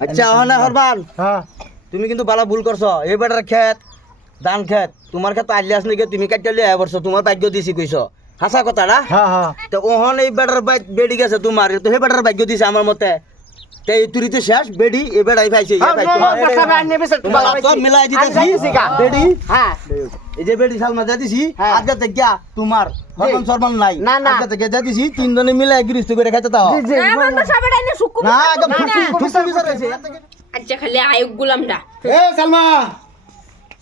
আচ্ছা হনে হরবান হ্যাঁ তুমি কিন্তু বালা ভুল করছো এই বেটার ক্ষেত ধান ক্ষেত তোমার ক্ষেত আইলি আস নাকি তুমি কাটিয়ে লিয়ে বলছো তোমার ভাগ্য দিছি কইছো হাসা কথা না হ্যাঁ হ্যাঁ তো ওহন এই বেটার বাইক বেডি গেছে তোমার তো সেই বেটার ভাগ্য দিছে আমার মতে তে এই তুরিতে শেষ বেডি এই বেটাই পাইছে মিলাই দিতেছি বেডি হ্যাঁ এই যে বেডি সালমা দিতেছি হ্যাঁ। আজকে থেকে তোমার হরবান সরবান নাই না, না। আজকে থেকে দিতেছি তিনজনে মিলাই গৃহস্থ করে খাইতে দাও জি, জি, না বল, আমরা বল। সবাই ডাইনে সুকু না একদম ফুসফুস বিচার হইছে আচ্ছা খালি আয়ুক গুলামটা এ সালমা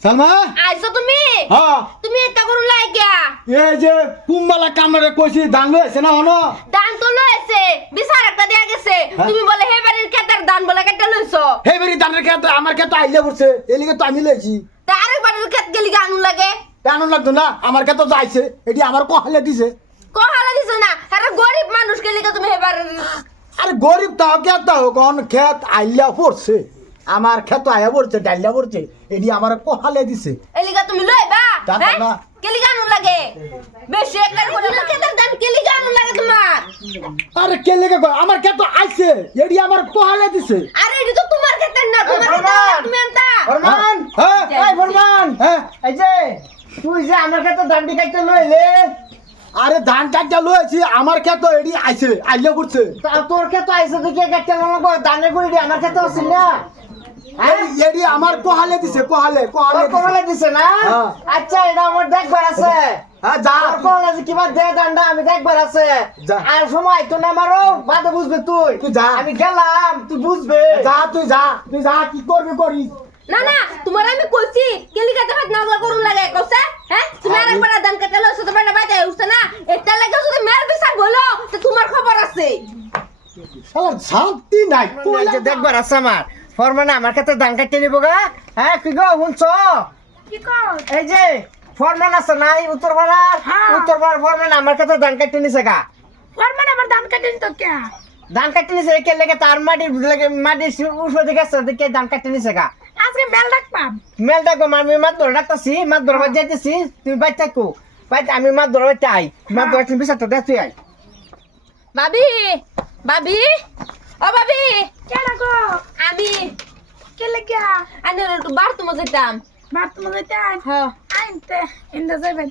সালমা আইছো তুমি হ্যাঁ তুমি এটা করু লাগিয়া এই যে কুম্বালা কামড়ে কইছি দান লইছে না হনো দান তো লইছে বিচার একটা দেয়া গেছে তুমি বলে হে বাড়ির ক্ষেতের দান বলে কেটে লইছো হে বেরি দানের ক্ষেত্রে আমার ক্ষেত্রে আইলে পড়ছে এলিগে তো আমি লইছি তা আরেক বাড়ির ক্ষেত গেলি গানু লাগে কেন লাগতো না আমার ক্ষেত্রে যাইছে এটি আমার কহালে দিছে কহালা দিছ না আরে গরিব মানুষ গেলি তুমি হে বাড়ির আরে গরিব তাও কে তাও কোন ক্ষেত আইলা পড়ছে আমার ক্ষেত আয়া পড়ছে ডাইলা পড়ছে এটি আমার কহালে দিছে এলিগা তুমি লইবা তা তো হ্যাঁ না। গেলি গানু লাগে বেশি একটা করে ক্ষেতের দান গেলি গানু লাগে তোমার আরে কে লেগে কয় আমার ক্ষেত আইছে এটি আমার কহালে দিছে আরে এটা তো তোমার ক্ষেতের না তোমার ফরমান। ক্ষেতের তুমি আনতা ফরমান হ্যাঁ এই ফরমান হ্যাঁ এই যে তুই যে আমার কাছে দান্ডি কাটতে লইলে আরে ধান কাটটা লইছি আমার ক্ষেত এটি আইছে আইলে পড়ছে তা তোর ক্ষেত আইছে দেখে কাটতে লাগবো দানের গুড়ি দিয়ে আমার ক্ষেত আছিল না হ্যাঁ এটি আমার কহালে দিছে কহালে কহালে তোর কমলে দিছে না হ্যাঁ। আচ্ছা এটা আমার দেখবার আছে হ্যাঁ যা তোর কমলে যে কিবা দে দান্ডা আমি দেখবার আছে যা। আর সময় তো না আমারও বাদে বুঝবে তুই তুই যা। আমি গেলাম তুই বুঝবে যা তুই যা কি করবি করিস না না তোমার আমি কইছি গেলি কাতে হাত নাগলা করুন লাগে কইছে হ্যাঁ তুমি আরেকবার দান কাটে লইছো তো বেটা বাইতে উঠছে না এটা লাগে যদি মের বিচার বলো তো তোমার খবর আছে শালা শান্তি নাই এই যে দেখবার আছে আমার ফরমানে আমার কাছে দান কাটতে নিব গা হ্যাঁ কি গো শুনছ কি কর এই যে ফরমান আছে নাই উত্তরপাড়ার হ্যাঁ। উত্তরপাড়ার ফরমান আমার কাছে দান কাটতে নিছে গা ওর মানে আমার দান কাটে নিত কে ধান কাটতে নিছে কে লেগে তার মাটির উঠে দিকে আছে দেখে ধান কাটতে নিছে গা আজকে মেল ডাকবাম মেল ডাকো আমি মাছ ধরে ডাকতেছি মাছ ধরবার যাইতেছি তুমি বাইর থাকো বাইতে আমি মাছ ধরবার চাই মাছ ধরে তুমি বিচারটা দেখ তুই আই ভাবি ভাবি ও ভাবি কেন গো আমি কে লাগিয়া আনে একটু বার তুমি যেতাম বাত মধ্যে তাই হ্যাঁ আইনতে ইন্দা যাবেন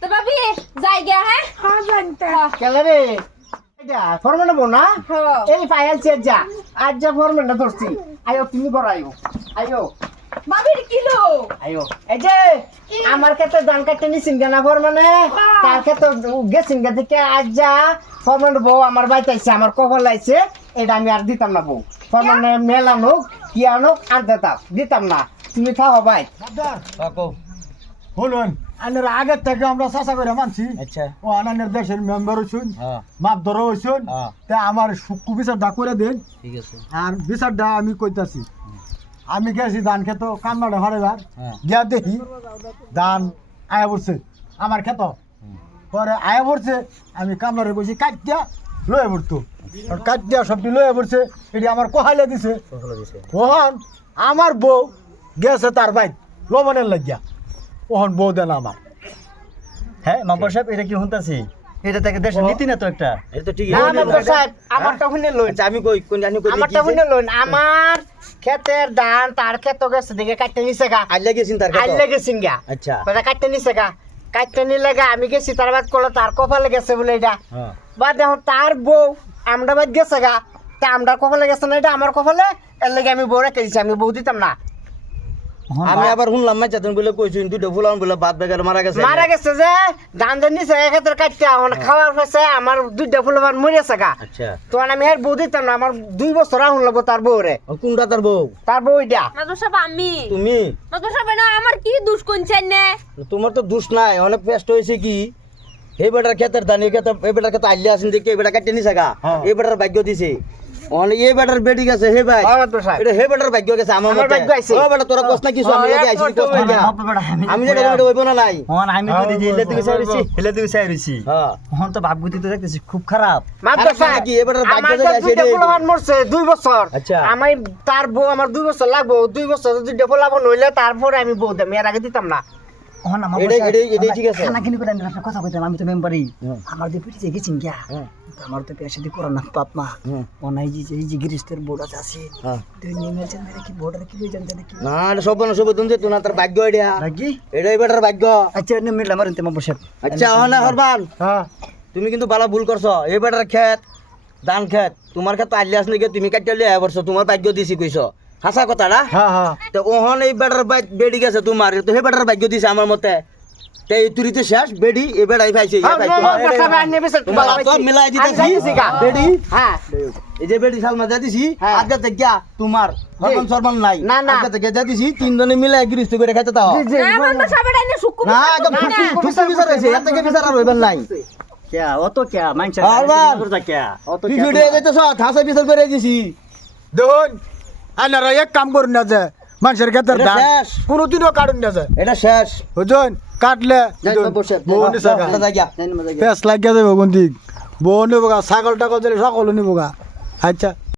তো ভাবি যাই গিয়া হ্যাঁ হ্যাঁ জানতে কেলে রে এটা ফরমান বো না হ্যাঁ এই ফাইল চেক যা আজ যা ফরমানটা ধরছি আয়ো তুমি বড় আয়ো আয়ো ভাবির কিলো আয়ো এই যে আমার ক্ষেত্রে ধান কাটতে নিছেন কেনা ফরমানে তার ক্ষেত্রে গেছেন গা থেকে আজ যা ফরমান বউ আমার বাড়িতে আইছে আমার কখন লাইছে এটা আমি আর দিতাম না বউ ফরমানে মেল আনুক কি আনুক আনতে দিতাম না তুমি থাকো ভাই কাকো বলুন আনের আগের থেকে আমরা চাষা করে মানছি আচ্ছা ও আনানের দেশের মেম্বার হইছুন হ্যাঁ মাপ ধরো হইছুন হ্যাঁ। তা আমার সুক্কু বিচারটা করে দেন ঠিক আছে আর বিচারটা আমি কইতাছি আমি গেছি ধান খেত কান্নাটা হরেবার হ্যাঁ। গিয়া দেখি ধান আয়া পড়ছে আমার খেত পরে আয়া পড়ছে আমি কামলারে কইছি কাটিয়া লয়ে পড়তো আর কাটিয়া সবটি লয়ে পড়ছে এটি আমার কোহাইলে দিছে ওহন আমার বউ গেছে তার বাইক লবণের লাগিয়া ওহন বউ দেন আমার হ্যাঁ নম্বর সাহেব এটা কি শুনতাছি এটা থেকে দেশের নীতি না তো একটা এটা তো ঠিক না মেম্বার সাহেব আমারটা শুনে লই আচ্ছা আমি কই কোন জানি কই আমারটা শুনে লই আমার ক্ষেতের ধান তার ক্ষেত গেছে দেখে কাটতে নিছে গা আইলা গেছিন তার আইলে কাছে গেছিন গা আচ্ছা কথা কাটতে নিছে গা কাটতে নিলে গা আমি গেছি তার বাদ করলো তার কপালে গেছে বলে এটা হ্যাঁ বাদ এখন তার বউ আমরা বাদ গেছে গা তা আমরা কপালে গেছে না এটা আমার কপালে এর লাগে আমি বউ রেখে দিছি আমি বউ দিতাম না আমি আবার শুনলাম মাইচা তুমি বলে কইছিন দুটো ফুলান বলে বাদ বেগার মারা গেছে মারা গেছে যে ধান ধান নিছে ক্ষেতের কাটতে এখন খাওয়ার ফেসে আমার দুইটা ফুলবান মরিয়াছে গা আচ্ছা তখন আমি আর বউ দিতাম না আমার 2 বছর আহুন লাগবো তার বউরে ও কোনটা তার বউ তার বউ এটা মাদুর সাহেব আমি তুমি মাদুর সাহেব না আমার কি দুষ কোনছেন না তোমার তো দোষ নাই অনেক পেস্ট হয়েছে কি এই বেটার ক্ষেতের ধান এই বেটার ক্ষেত্রে আইলে আসেন দেখি এই বেটা কাটতে নিছে গা হ্যাঁ। এই বেটার ভাগ্য দিছে অনেক এই বেটার বেটি গেছে হে ভাই বাহাদুর সাহেব। এটা হে বেটার ভাগ্য গেছে আমার আমার মতে ভাগ্য আইছে। ও বেটা তোরা কষ্ট না কিছু আমি লাগে আইছি কষ্ট না আমি যেটা এটা হইব না নাই আমি কই যে ইলে তুই চাইরিছি ইলে তুই চাইরিছি হ্যাঁ হন তো ভাবগুতি তো দেখতেছি খুব খারাপ মাদ্রাসা আরে নাকি, এবারের ভাগ্য আমার যে আছে দুইটা রে। ফুলবান মরছে 2 বছর আচ্ছা। আমি তার বউ আমার 2 বছর লাগবো 2 বছর দুইটা ফুলবান হইলে তারপরে আমি বউ দেব এর আগে দিতাম না ওহন আমার এটাই ঠিক আছে। খানা কিনি করে একটা কথা কইতাম আমি তো মেম্বারই হ্যাঁ। আমার দিয়ে পিটিতে গেছিন গিয়া হ্যাঁ। আমার তো পেশা দিয়ে করোনা বাপ মা হ্যাঁ। অনাই এই যে গিরিস্তের বোর্ড আছে হ্যাঁ। তুই নিমেল চান মেরে কি বোর্ডার কি লই জানতে নাকি না এটা সব না সব তুমি তো না তার ভাগ্য এটা নাকি এটাই বেটার ভাগ্য। আচ্ছা নিমেল আমার ইনতে বসে আচ্ছা হনা হরবান হ্যাঁ তুমি কিন্তু বালা ভুল করছো এই বেটার ক্ষেত ধান ক্ষেত তোমার ক্ষেত আইলি আস নাকি তুমি কাটিয়ে লিয়ে বলছো তোমার ভাগ্য দিছি কইছো হাসা কথাটা হ্যাঁ হ্যাঁ তো ওহন এই বেটার বেডি গেছে তোমার তো সেই বেটার ভাগ্য দিছে আমার মতে তে এই তুরিতে শেষ বেডি এই বেটাই পাইছে এই পাইছে তোমার তো মিলাই দিতেছি বেডি হ্যাঁ এই যে বেডি সালমা দিছি হ্যাঁ। আজকে থেকে তোমার হরবান সরবান নাই না, না। আজকে থেকে দিছি তিনজনে মিলাই গিরিস্ত করে খাইতে দাও না আমরা সবাই ডাইনে সুক্কু না একদম খুশি বিচার হইছে এত থেকে বিচার আর হইবেন নাই ক্যা অত ক্যা মাইনছ হরবান করতা ক্যা অত কি ভিডিও যাইতেছ থাসা বিচার করে দিছি দেখুন আনারা এক কাম করুন না যে মানুষের ক্ষেত্রে এটা ধান শেষ। কোনোদিনও কাটুন না যে এটা শেষ বুঝুন কাটলে বউ নিছে গা। এটা জায়গা পেঁচ লাগিয়া যাবে কোন দিক বউ নিব গা ছাগল টাগল দিলে সকল নিব গা আচ্ছা